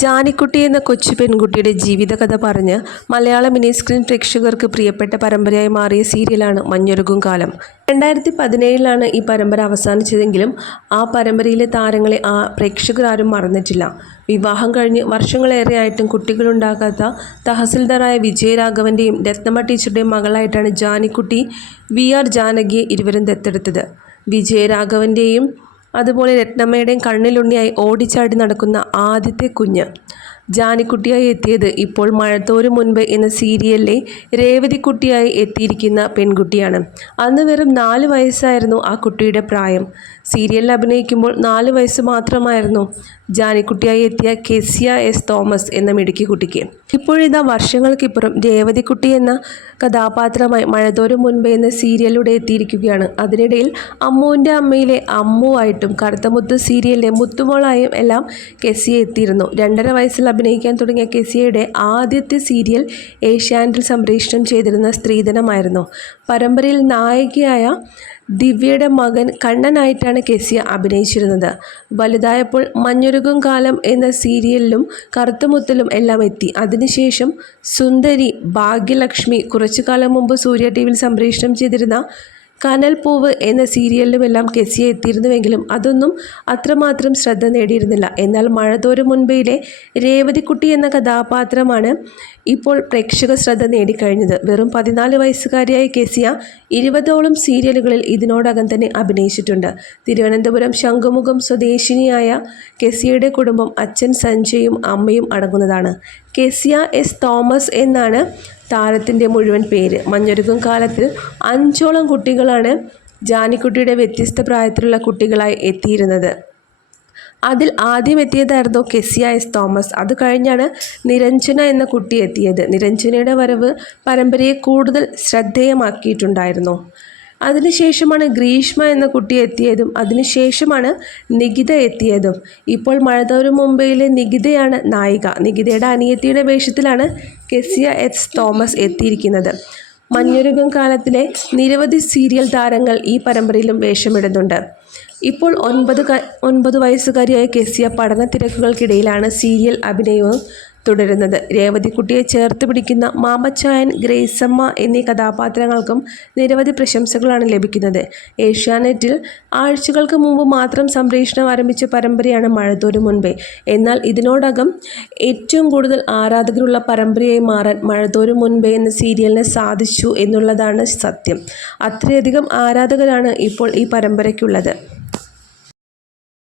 ജാനിക്കുട്ടി എന്ന കൊച്ചു പെൺകുട്ടിയുടെ ജീവിതകഥ പറഞ്ഞ് മലയാള മിനി സ്ക്രീൻ പ്രേക്ഷകർക്ക് പ്രിയപ്പെട്ട പരമ്പരയായി മാറിയ സീരിയലാണ് മഞ്ഞുരുകും കാലം. 2017 ഈ പരമ്പര അവസാനിച്ചതെങ്കിലും ആ പരമ്പരയിലെ താരങ്ങളെ പ്രേക്ഷകർ ആരും മറന്നിട്ടില്ല. വിവാഹം കഴിഞ്ഞ് വർഷങ്ങളേറെയായിട്ടും കുട്ടികളുണ്ടാകാത്ത തഹസിൽദാറായ വിജയരാഘവൻ്റെയും രത്നമ്മ ടീച്ചറുടെയും മകളായിട്ടാണ് ജാനിക്കുട്ടി VR ജാനകിയെ ഇരുവരും ദത്തെടുത്തത്. വിജയരാഘവൻ്റെയും അതുപോലെ രത്നമ്മയുടെയും കണ്ണിലുണ്ണിയായി ഓടിച്ചാടി നടക്കുന്ന ആദ്യത്തെ കുഞ്ഞ് ജാനിക്കുട്ടിയായി എത്തിയത് ഇപ്പോൾ മഴത്തോരു മുൻപ് എന്ന സീരിയലിലെ രേവതിക്കുട്ടിയായി എത്തിയിരിക്കുന്ന പെൺകുട്ടിയാണ്. അന്ന് വെറും 4 വയസ്സായിരുന്നു ആ കുട്ടിയുടെ പ്രായം. സീരിയലിൽ അഭിനയിക്കുമ്പോൾ 4 വയസ്സ് മാത്രമായിരുന്നു ജാനിക്കുട്ടിയായി എത്തിയ കെസിയ എസ് തോമസ് എന്ന മിടുക്കി കുട്ടിക്ക്. ഇപ്പോഴിതാ വർഷങ്ങൾക്കിപ്പുറം രേവതിക്കുട്ടി എന്ന കഥാപാത്രമായി മഴത്തോരും മുൻപ് എന്ന സീരിയലിലൂടെ എത്തിയിരിക്കുകയാണ്. അതിനിടയിൽ അമ്മുവിൻ്റെ അമ്മയിലെ അമ്മുവായിട്ടും കറുത്തമുത്ത് സീരിയലിലെ മുത്തുമോളായും എല്ലാം കെസിയ എത്തിയിരുന്നു. 2.5 വയസ്സിൽ അഭിനയിക്കാൻ തുടങ്ങിയ കെസിയയുടെ ആദ്യത്തെ സീരിയൽ ഏഷ്യാനെറ്റിൽ സംപ്രേഷണം ചെയ്തിരുന്ന സ്ത്രീധനമായിരുന്നു. പരമ്പരയിൽ നായികയായ ദിവ്യയുടെ മകൻ കണ്ണനായിട്ടാണ് കെസിയ അഭിനയിച്ചിരുന്നത്. വലുതായപ്പോൾ മഞ്ഞുരുകും കാലം എന്ന സീരിയലിലും കറുത്തമുത്തിലും എല്ലാം എത്തി. അതിനുശേഷം സുന്ദരി, ഭാഗ്യലക്ഷ്മി, കുറച്ചു കാലം മുമ്പ് സൂര്യ TV-യിൽ സംപ്രേഷണം ചെയ്തിരുന്ന കനൽ പൂവ് എന്ന സീരിയലിലുമെല്ലാം കെസിയ എത്തിയിരുന്നുവെങ്കിലും അതൊന്നും അത്രമാത്രം ശ്രദ്ധ നേടിയിരുന്നില്ല. എന്നാൽ മഴത്തോരും മുൻപയിലെ രേവതിക്കുട്ടി എന്ന കഥാപാത്രമാണ് ഇപ്പോൾ പ്രേക്ഷക ശ്രദ്ധ നേടിക്കഴിഞ്ഞത്. വെറും 14 വയസ്സുകാരിയായ കെസിയ 20ഓളം സീരിയലുകളിൽ ഇതിനോടകം തന്നെ അഭിനയിച്ചിട്ടുണ്ട്. തിരുവനന്തപുരം ശംഖുമുഖം സ്വദേശിനിയായ കെസിയയുടെ കുടുംബം അച്ഛൻ സഞ്ജയും അമ്മയും അടങ്ങുന്നതാണ്. കെസിയ എസ് തോമസ് എന്നാണ് താരത്തിൻ്റെ മുഴുവൻ പേര്. മഞ്ഞുരുകും കാലത്തിൽ 5ഓളം കുട്ടികളാണ് ജാനിക്കുട്ടിയുടെ വ്യത്യസ്ത പ്രായത്തിലുള്ള കുട്ടികളായി എത്തിയിരുന്നത്. അതിൽ ആദ്യം എത്തിയതായിരുന്നു കെസിയ എസ് തോമസ്. അത് കഴിഞ്ഞാണ് നിരഞ്ജന എന്ന കുട്ടി എത്തിയത്. നിരഞ്ജനയുടെ വരവ് പരമ്പരയെ കൂടുതൽ ശ്രദ്ധേയമാക്കിയിട്ടുണ്ടായിരുന്നു. അതിനുശേഷമാണ് ഗ്രീഷ്മ എന്ന കുട്ടി എത്തിയതും അതിനുശേഷമാണ് നികിത എത്തിയതും. ഇപ്പോൾ മഴത്തോരും മുംബൈയിലെ നികിതയാണ് നായിക. നികിതയുടെ അനിയത്തിയുടെ വേഷത്തിലാണ് കെസിയ എസ് തോമസ് എത്തിയിരിക്കുന്നത്. മഞ്ഞുരുകും കാലത്തിലെ നിരവധി സീരിയൽ താരങ്ങൾ ഈ പരമ്പരയിലും വേഷമിടുന്നുണ്ട്. ഇപ്പോൾ 9 വയസ്സുകാരിയായ കെസിയ പഠന തിരക്കുകൾക്കിടയിലാണ് സീരിയൽ അഭിനയവും തുടരുന്നത്. രേവതിക്കുട്ടിയെ ചേർത്ത് പിടിക്കുന്ന മാമച്ചായൻ, ഗ്രേസമ്മ എന്നീ കഥാപാത്രങ്ങൾക്കും നിരവധി പ്രശംസകളാണ് ലഭിക്കുന്നത്. ഏഷ്യാനെറ്റിൽ ആഴ്ചകൾക്ക് മുമ്പ് മാത്രം സംപ്രേഷണം ആരംഭിച്ച പരമ്പരയാണ് മഴത്തോരും മുൻപേ. എന്നാൽ ഇതിനോടകം ഏറ്റവും കൂടുതൽ ആരാധകരുള്ള പരമ്പരയായി മാറാൻ മഴത്തോരും മുൻപേ എന്ന സീരിയലിന് സാധിച്ചു എന്നുള്ളതാണ് സത്യം. അത്രയധികം ആരാധകരാണ് ഇപ്പോൾ ഈ പരമ്പരയ്ക്കുള്ളത്.